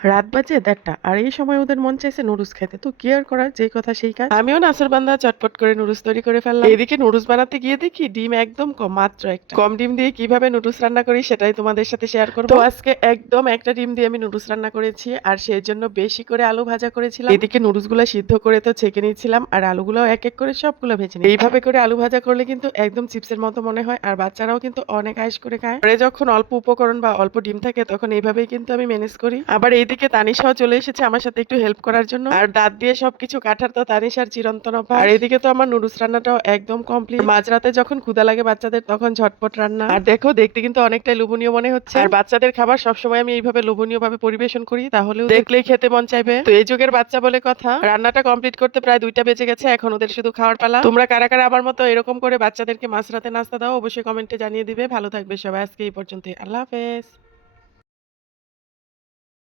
রাত বাজে ১:৩০ আর এই সময় ওদের মন চাইছে নুডলস খেতে। তো কি আর করার, যেই কথা সেই কাজ। আমিও নাছোড়বান্দা চটপট করে নুডলস তৈরি করে ফেললাম। এদিকে নুডলস বানাতে গিয়ে দেখি ডিম একদম কম, মাত্র একটা। কম ডিম দিয়ে কিভাবে নুডলস রান্না করি সেটাই তোমাদের সাথে শেয়ার করব। তো আজকে একদম একটা ডিম দিয়ে আমি নুডলস রান্না করেছি, আর সেই জন্য বেশি করে আলু ভাজা করেছিলাম। এদিকে নুডলস গুলো সিদ্ধ করে তো ছেঁকে নিয়েছিলাম, আর আলুগুলো এক এক করে সবগুলো ভেজে নিই। এইভাবে করে আলু ভাজা করলে কিন্তু একদম চিপসের মতো মনে হয়, আর বাচ্চারাও কিন্তু অনেক আয়েশ করে খায়। পরে যখন অল্প উপকরণ বা অল্প ডিম থাকে তখন এইভাবেই কিন্তু আমি ম্যানেজ করি। আবার এইদিকে তানিশাও চলে এসেছে আমার সাথে একটু হেল্প করার জন্য, আর দাঁত দিয়ে সবকিছু কাটার তো তানিশার চিরন্তন অভ্যাস। আর এদিকে তো আমার নুডলস রান্নাটাও একদম কমপ্লিট। মাঝরাতে যখন ক্ষুধা লাগে বাচ্চাদের তখন ঝটপট রান্না। আর দেখো, দেখতে কিন্তু অনেকটাই লোভনীয় মনে হচ্ছে। আর বাচ্চাদের খাবার সবসময় আমি এইভাবে লোভনীয় ভাবে পরিবেশন করি, তাহলেও দেখলেই খেতে মন চাইবে। তো এই যুগের বাচ্চা বলে কথা, রান্নাটা কমপ্লিট করতে প্রায় 2টা বেজে গেছে। এখন ওদের শুধু খাওয়ার পালা। তোমরা কারা কারা আমার মতো এরকম করে বাচ্চাদেরকে মাঝরাতে নাস্তা দাও অবশ্যই কমেন্টে জানিয়ে দিবে। ভালো থাকবে সবাই, আজকে এই পর্যন্তই। আল্লাহ হাফেজ।